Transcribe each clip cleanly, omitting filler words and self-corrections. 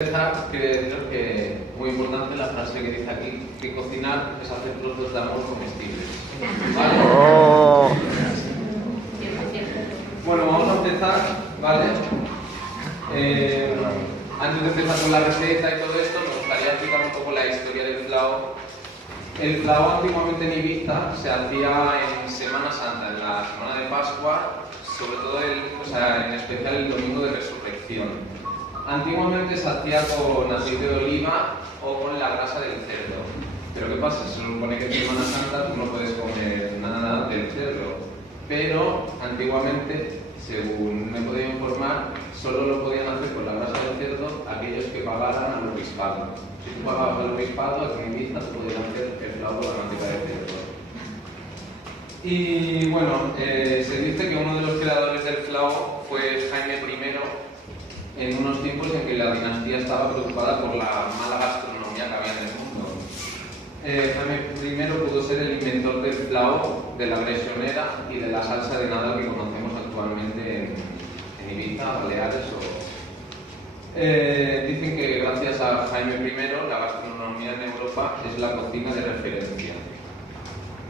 Creo que muy importante la frase que dice aquí, que cocinar es hacer trozos de amor comestibles. ¿Vale? Oh. Bueno, vamos a empezar, ¿vale? Antes de empezar con la receta y todo esto, me gustaría explicar un poco la historia del flao. El flao antiguamente en Ibiza se hacía en Semana Santa, en la semana de Pascua, sobre todo en especial el domingo de Resurrección. Antiguamente se hacía con aceite de oliva o con la grasa del cerdo. Pero ¿qué pasa? Se supone que en Semana Santa tú no puedes comer nada del cerdo. Pero antiguamente, según me he podido informar, solo lo podían hacer con la grasa del cerdo aquellos que pagaran al obispado. Si tú pagabas al obispado, aquí en Ibiza tú podías hacer el flao con la manteca de cerdo. Y bueno, se dice que uno de los creadores del flao fue Jaime I, en unos tiempos en que la dinastía estaba preocupada por la mala gastronomía que había en el mundo. Jaime I pudo ser el inventor del flao, de la greixonera y de la salsa de nata que conocemos actualmente en Ibiza, Baleares dicen que gracias a Jaime I la gastronomía en Europa es la cocina de referencia.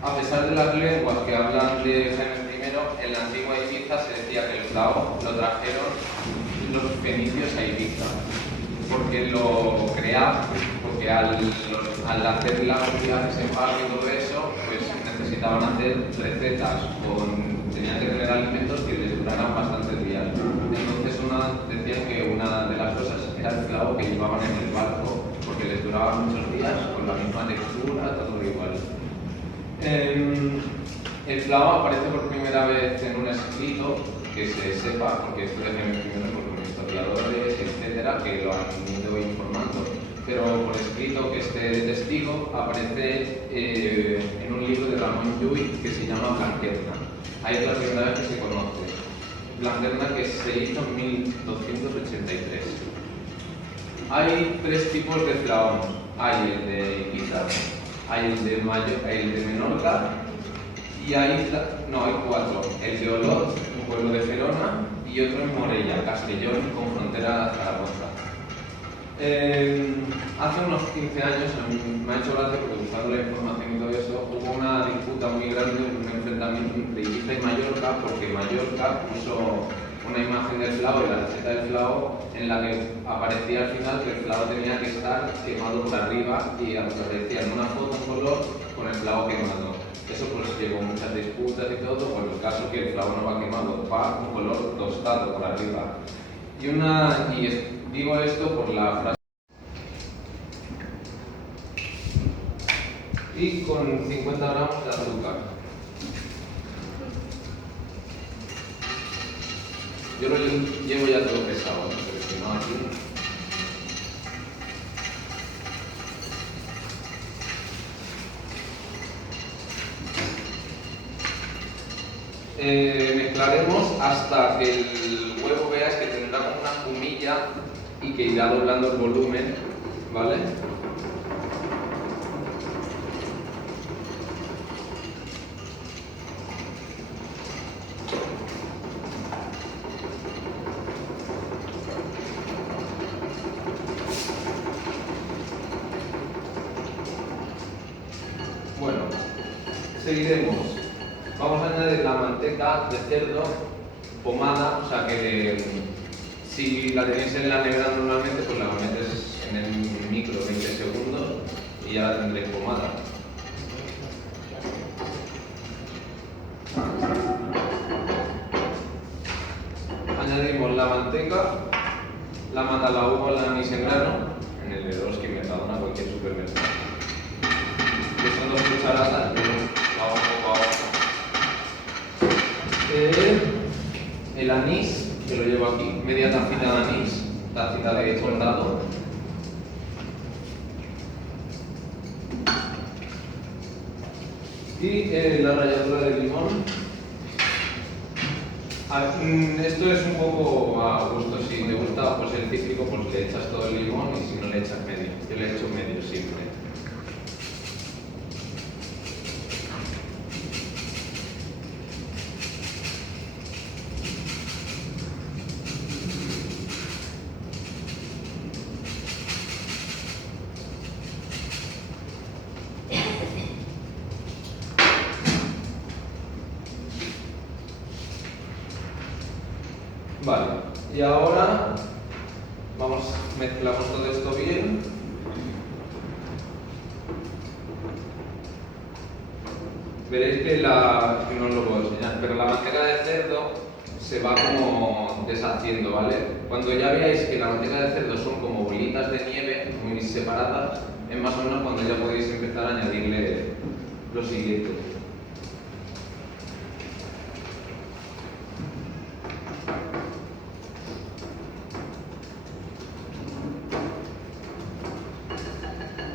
A pesar de las lenguas que hablan de Jaime I, en la antigua Ibiza se decía que el flao lo trajeron los fenicios a Ibiza, porque lo creaban, porque al hacer los viajes en barco y todo eso, pues necesitaban hacer recetas, tenían que tener alimentos que les duraran bastantes días. Entonces decían que una de las cosas era el flao que llevaban en el barco, porque les duraba muchos días, con la misma textura, todo igual. El flao aparece por primera vez en un escrito que se sepa, porque esto de Jaime I por historiadores, etcétera, que lo han ido informando, pero por escrito que esté de testigo aparece en un libro de Ramón Llull que se llama Blanquerna. Ahí es la primera vez que se conoce. Blanquerna, que se hizo en 1283. Hay tres tipos de flao. Hay el de Ibiza, hay el de Menorca y hay cuatro. El de Olot, un pueblo de Gerona, y otro en Morella, Castellón, con frontera a Zaragoza. Hace unos 15 años, me ha hecho gracia porque buscando la información y todo eso, hubo una disputa muy grande, un enfrentamiento entre Ibiza y Mallorca, porque Mallorca puso una imagen del flao y la receta del flao en la que aparecía al final que el flao tenía que estar quemado por arriba y aparecía en una foto en color con el flao quemado. Eso pues llevó muchas disputas y todo, bueno, el caso es que el flao no va quemado, va con color tostado por arriba. Digo esto por la frase. Y con 50 gramos de azúcar. Yo lo llevo ya todo pesado, ¿no? Pero si no aquí... mezclaremos hasta que el huevo veas que tendrá como una espumilla y que irá doblando el volumen, ¿vale? Bueno, seguiremos. Vamos a añadir la manteca de cerdo pomada, o sea que si la tenéis en la nevera normalmente, pues la metes en el micro 20 segundos y ya la tendréis pomada. Añadimos la manteca, la mata, la uva, el anís en grano, en el de Eroski y Mercadona, cualquier supermercado. Que son 2 cucharadas, pero vamos poco a poco. El anís, que lo llevo aquí, media tacita de anís, tacita de soldado. Y la ralladura de limón. Esto es un poco a gusto, si te gusta pues el cítrico, pues le echas todo el limón y si no le echas medio. Yo le echo medio siempre. Y ahora mezclamos todo esto bien. Veréis que no os lo puedo enseñar, pero la manteca de cerdo se va como deshaciendo, ¿vale? Cuando ya veáis que la manteca de cerdo son como bolitas de nieve muy separadas, es más o menos cuando ya podéis empezar a añadirle lo siguiente.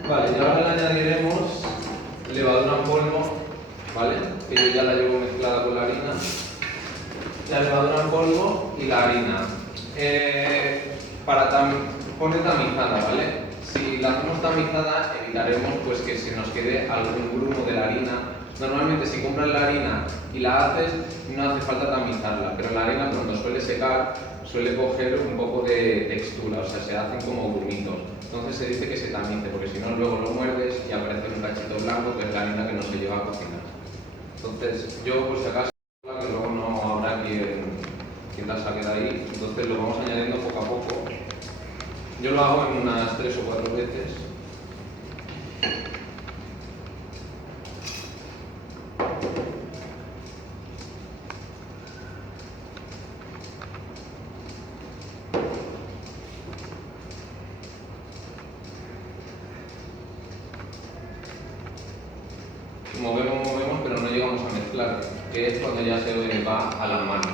Vale, y ahora le añadiremos levadura en polvo, ¿vale? Que yo ya la llevo mezclada con la harina. La levadura en polvo y la harina. Pone tamizada, ¿vale? Si la hacemos tamizada, evitaremos pues, que se nos quede algún grumo de la harina. Normalmente si compras la harina y la haces, no hace falta tamizarla, pero la harina cuando suele secar, suele coger un poco de textura, o sea, se hacen como grumitos. Entonces se dice que se tamice, porque si no luego lo muerdes y aparece un cachito blanco que es la harina que no se lleva a cocinar. Entonces yo por si acaso, que luego no habrá quien la saque de ahí, entonces lo vamos añadiendo poco a poco. Yo lo hago en unas 3 o 4 veces. Movemos, pero no llegamos a mezclar, que es cuando ya se va a las manos.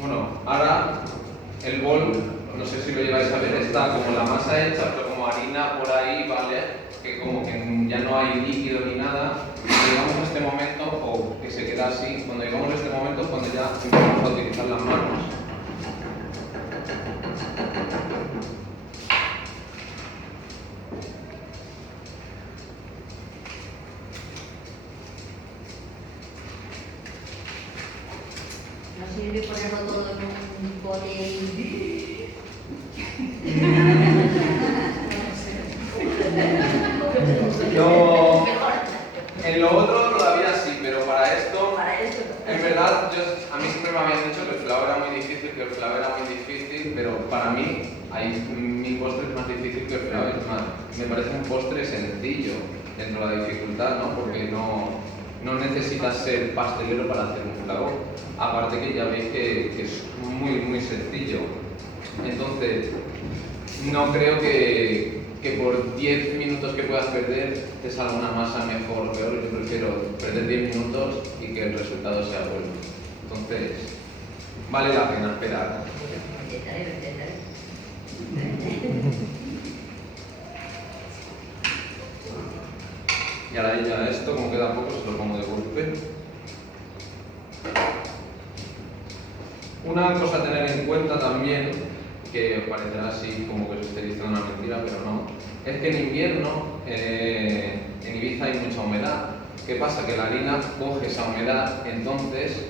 Bueno, ahora el bol, no sé si lo llegáis a ver, está como la masa hecha, pero como harina por ahí, ¿vale? Que como que ya no hay líquido ni nada. Cuando llegamos a este momento, o que se queda así, cuando llegamos a este momento es cuando ya empezamos a utilizar las manos. No sirve ponerlo todo en un bote y... En lo otro todavía sí, pero para esto, Para esto no. en verdad, a mí siempre me habían dicho que el flan era muy difícil, pero para mí mi postre es más difícil que el flan. Es más, me parece un postre sencillo dentro de la dificultad, ¿no? Porque no necesitas ser pastelero para hacer un flan. Aparte que ya veis que es muy sencillo. Entonces, no creo que por 10 minutos que puedas perder te salga una masa mejor o peor. Yo prefiero perder 10 minutos y que el resultado sea bueno. Entonces, vale la pena esperar. Y ahora ya esto, como queda poco, se lo pongo de golpe. Una cosa a tener en cuenta también, que parecerá así como que os estoy diciendo una mentira, pero no, es que en invierno en Ibiza hay mucha humedad. ¿Qué pasa? Que la harina coge esa humedad, entonces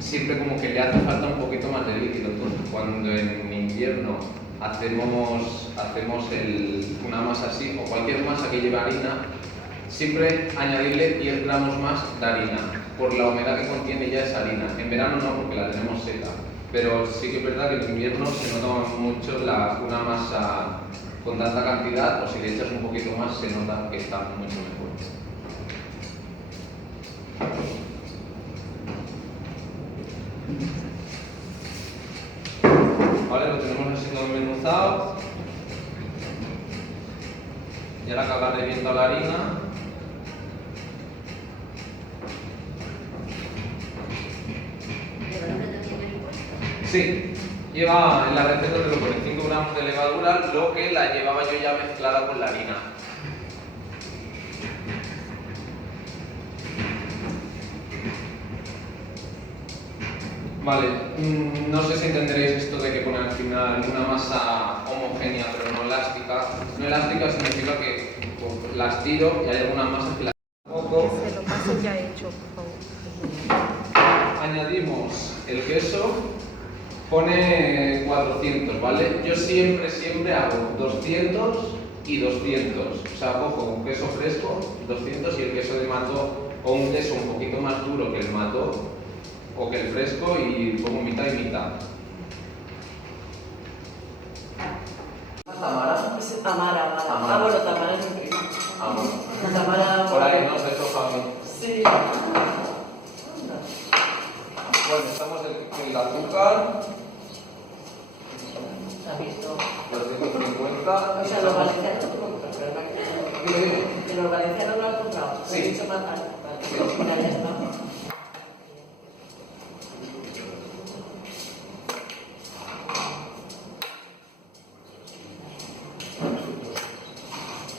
siempre como que le hace falta un poquito más de líquido. Entonces cuando en invierno hacemos una masa así, o cualquier masa que lleve harina, siempre añadirle 10 gramos más de harina, por la humedad que contiene ya esa harina. En verano no, porque la tenemos seca. Pero sí que es verdad que en invierno se nota mucho una masa con tanta cantidad, o si le echas un poquito más se nota que está mucho mejor. Vale, lo tenemos así todo desmenuzado. Y ahora que agarre bien toda la harina. Sí, lleva en la receta te lo pone 5 gramos de levadura, lo que la llevaba yo ya mezclada con la harina. Vale, no sé si entenderéis esto de que pone al final una masa homogénea. homogénea pero no elástica. No elástica significa que pues, las tiro y hay algunas masas que las poco. Se lo paso ya hecho, por favor. Añadimos el queso, pone 400, ¿vale? Yo siempre hago 200 y 200. O sea, cojo un queso fresco, 200, y el queso de mato, o un queso un poquito más duro que el mato o que el fresco, y pongo mitad y mitad. ¿Tamara? Tamara. Tamara. Ah, bueno, Tamara es mi prima. Ah, bueno. Tamara. Por ahí, ¿no? De eso, Javi. Sí. Bueno, estamos en el azúcar, ¿Se ha visto? 250. O sea, los valencianos no te preocupes, pero Dime. que los valencianos lo han comprado. Sí. He dicho más tarde. Sí. Mira, ya está.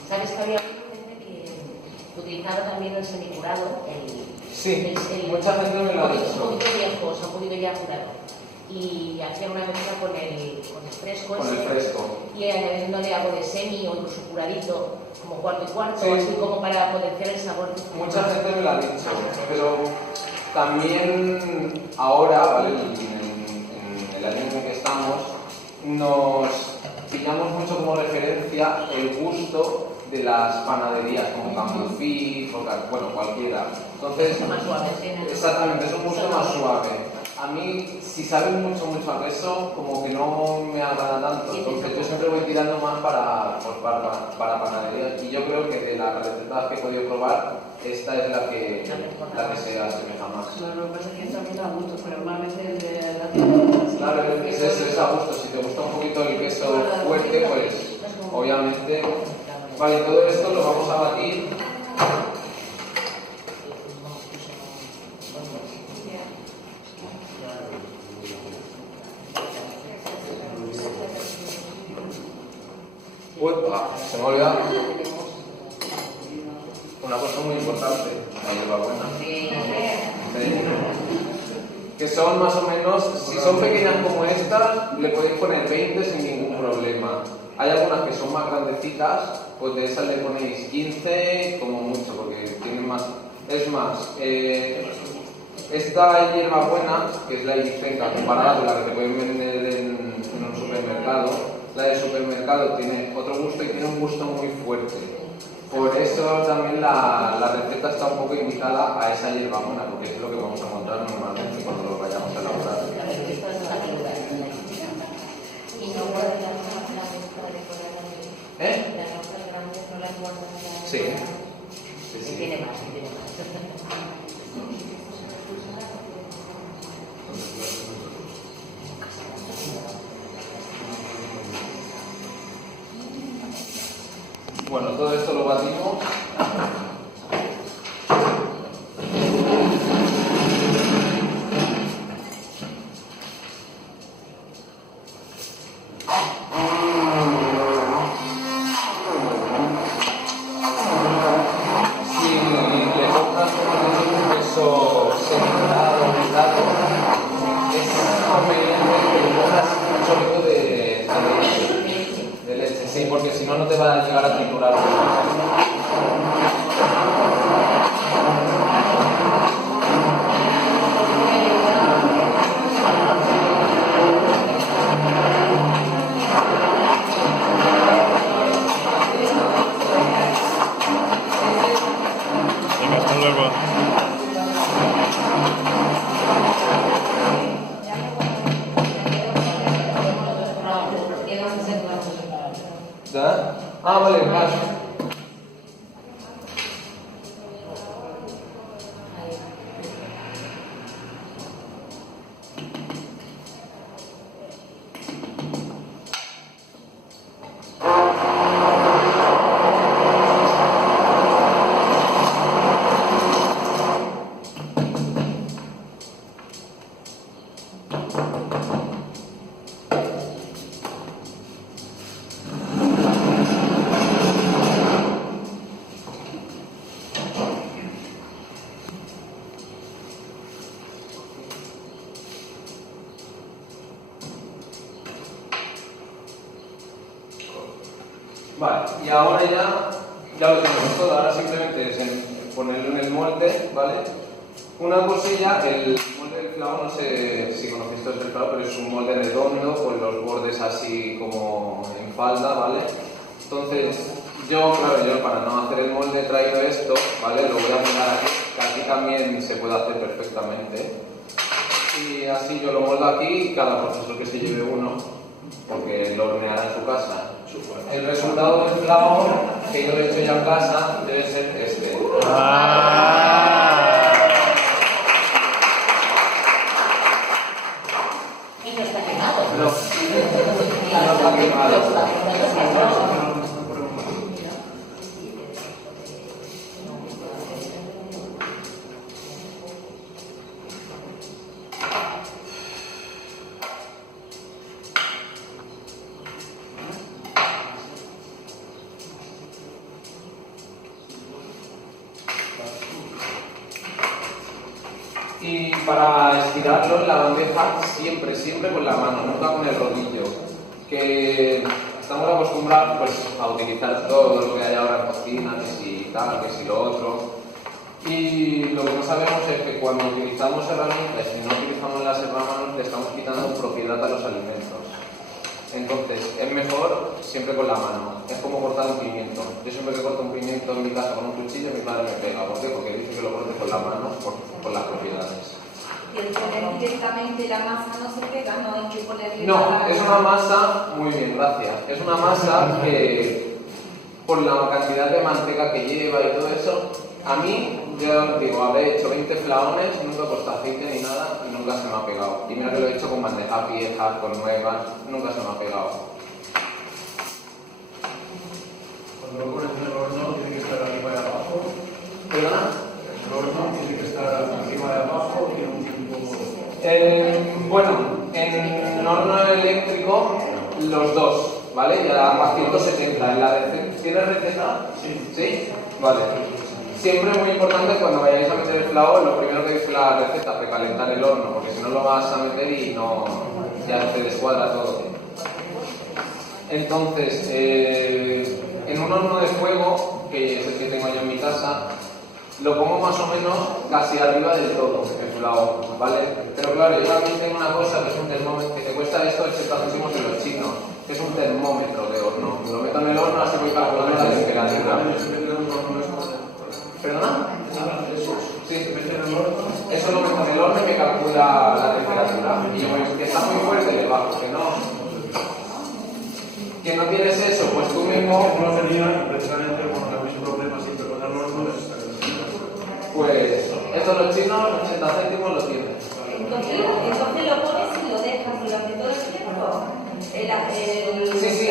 ¿Sabes que había gente que utilizaba también el semicurado? Sí, mucha gente me lo ha dicho. Un poquito viejo, se ha podido ya curado. Y hacía una mezcla con el fresco. Con el fresco. Y añadiéndole algo de semi o incluso curadito, como cuarto y cuarto, Sí. así como para potenciar el sabor. Mucha gente me lo ha dicho, pero también ahora, ¿vale? En el año en el que estamos, nos pillamos mucho como referencia el gusto de las panaderías, como Campofí, bueno, cualquiera. Entonces, Más suave, sí. exactamente, es un gusto más suave. A mí, si sabe mucho a queso, como que no me agrada tanto. Entonces, yo siempre voy tirando más para panaderías. Y yo creo que de las recetas que he podido probar, esta es la que se asemeja más. Lo que pasa es que también a gusto, pero normalmente el de la tienda. Claro, es a gusto. Si te gusta un poquito el queso fuerte, pues obviamente. Vale, todo esto lo vamos a batir. ¡Uepa! Se me ha olvidado una cosa muy importante, la hierbabuena. Sí. Que son más o menos, si son pequeñas como estas, le podéis poner 20 sin ningún problema. Hay algunas que son más grandecitas, pues de esas le ponéis 15 como mucho, porque tienen más. Es más, esta hierbabuena, que es la Ibicenca, comparada con la que te pueden vender en un supermercado, la del supermercado tiene otro gusto y tiene un gusto muy fuerte. Por eso también la receta está un poco invitada a esa hierbabuena, porque es lo que vamos a encontrar normalmente cuando lo vayamos a elaborar. Y no guardas la mezcla decorada. ¿Eh? Las hojas grandes no las guardas. Sí. Sí, tiene más, sí, tiene más. Bueno, todo esto lo batimos. Si le compras un queso separado, mezclado, es conveniente que le pongas un chorrito de leche. De leche, sí, porque si no, no te va a llegar a triturar. Y ahora ya lo tenemos todo, ahora simplemente es ponerlo en el molde, ¿vale? Una cosilla, el molde del clavo, no sé si conocéis todos el clavo, pero es un molde redondo con los bordes así como en falda, ¿vale? Entonces, yo para no hacer el molde he traído esto, ¿vale? Lo voy a poner aquí, que aquí también se puede hacer perfectamente. Y así yo lo moldo aquí y cada profesor que se lleve uno, porque lo horneará en su casa. El resultado del clavo, que yo lo he hecho ya en casa, debe ser este. Y no está quemado. No está quemado. Y para estirarlo en la bandeja, siempre con la mano, nunca con el rodillo. Que estamos acostumbrados pues, a utilizar todo lo que hay ahora en cocina, que si tal, que si lo otro. Y lo que no sabemos es que cuando utilizamos herramientas y no utilizamos las herramientas, le estamos quitando propiedad a los alimentos. Entonces, es mejor siempre con la mano. Es como cortar un pimiento. Yo siempre que corto un pimiento en mi casa con un cuchillo, mi padre me pega. ¿Por qué? Porque dice que lo corte con la mano por las propiedades. Y el poner directamente la masa no se pega, no hay que ponerle No, nada. es una masa, muy bien, gracias. Es una masa que, por la cantidad de manteca que lleva y todo eso, a mí, yo os digo, habré hecho 20 flaones, nunca he puesto aceite ni nada y nunca se me ha pegado. Y mira que lo he hecho con bandejas viejas, con nuevas, nunca se me ha pegado. Cuando lo pones en el horno, tiene que estar arriba y abajo. ¿Perdona? El horno tiene que estar arriba y abajo, tiene un tiempo. Bueno, en horno eléctrico, los dos, ¿vale? Ya a 170. ¿Tienes receta? Sí. ¿Sí? Vale. Siempre es muy importante cuando vayáis a meter el clavo, lo primero que dice la receta, recalentar el horno, porque si no lo vas a meter y no, ya te descuadra todo. Entonces, en un horno de fuego, que es el que tengo yo en mi casa, lo pongo más o menos casi arriba del todo, el clavo, ¿vale? Pero claro, yo también tengo una cosa que es un termómetro, que te cuesta esto 80 céntimos en los chinos, que es un termómetro de horno. Lo meto en el horno, así voy calculando la temperatura. ¿Perdona? Sí. Eso lo meto en el horno y me calcula la temperatura. Y yo, que está muy fuerte, le bajo, que no tienes eso, pues tú mismo. No tenía, precisamente, cuando habéis problemas siempre con el horno, Pues, estos los chinos, 80 céntimos lo tienen. Entonces lo pones y lo dejas durante todo el tiempo. Sí,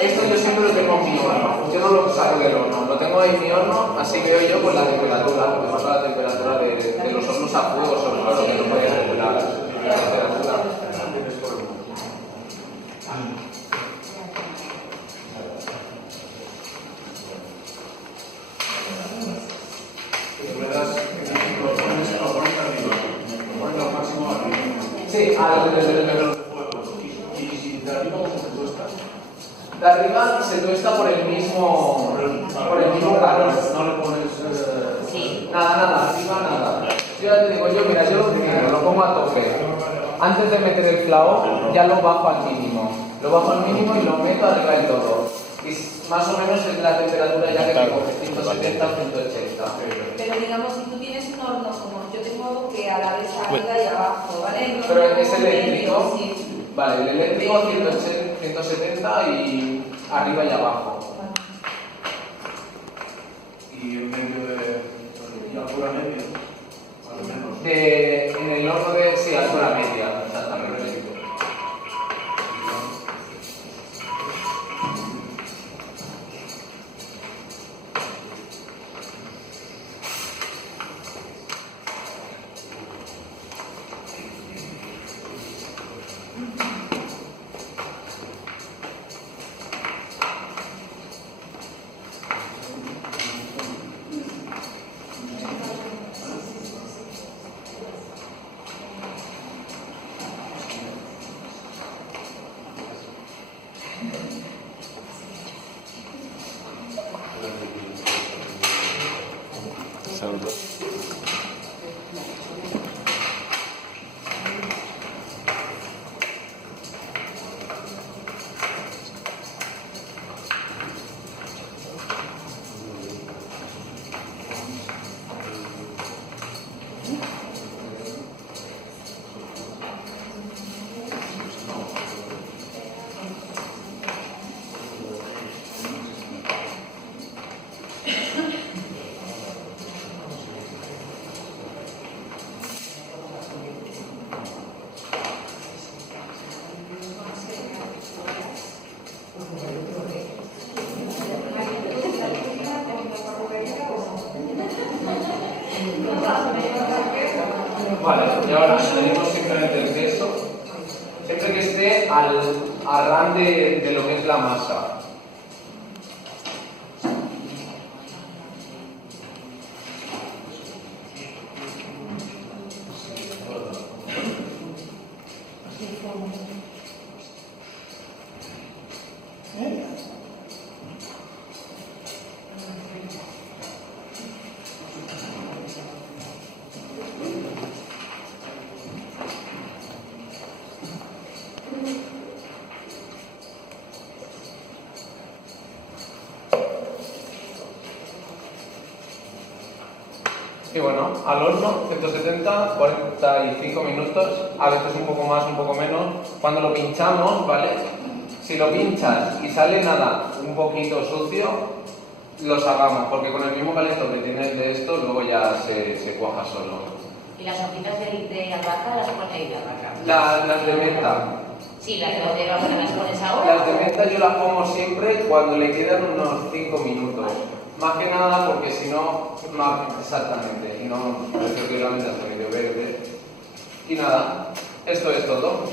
esto yo siempre lo tengo en mi horno. Yo no lo saco del horno, lo tengo ahí en mi horno, así veo yo con la temperatura, lo que pasa la temperatura de los hornos a fuego, sobre todo, que no puedes regular la temperatura. Sí, y de arriba cómo se tuesta. de arriba se tuesta por el mismo calor. No le pones. Sí. Nada, arriba nada. Yo ya te digo, mira, yo lo pongo a tope. Antes de meter el clavo, ya lo bajo al mínimo. Lo bajo al mínimo y lo meto arriba del todo. Y más o menos es la temperatura ya que tengo, 170 o 180. Pero digamos, si tú tienes un horno como yo tengo, que a la vez arriba y abajo, ¿vale? Pero es eléctrico. Sí. Vale, el eléctrico 170 y arriba y abajo. Y en medio de altura media, al menos. En el horno de, sí, altura media, exactamente. Salud. Vale, y ahora añadimos simplemente el queso, siempre que esté al ras de lo que es la masa. Y bueno, al horno, 170, 45 minutos, a veces un poco más, un poco menos. Cuando lo pinchamos, ¿vale? Si lo pinchas y sale nada, un poquito sucio, lo sacamos, porque con el mismo calentón que tienes de esto, luego ya se cuaja solo. ¿Y las hojitas de albahaca las pones ahí, albahaca? Las de menta. Sí, las de albahaca las pones ahora. Las de menta yo las pongo siempre cuando le quedan unos 5 minutos. Más que nada porque si no, exactamente, y no, prefiero que la menta esté medio verde. Y nada, esto es todo.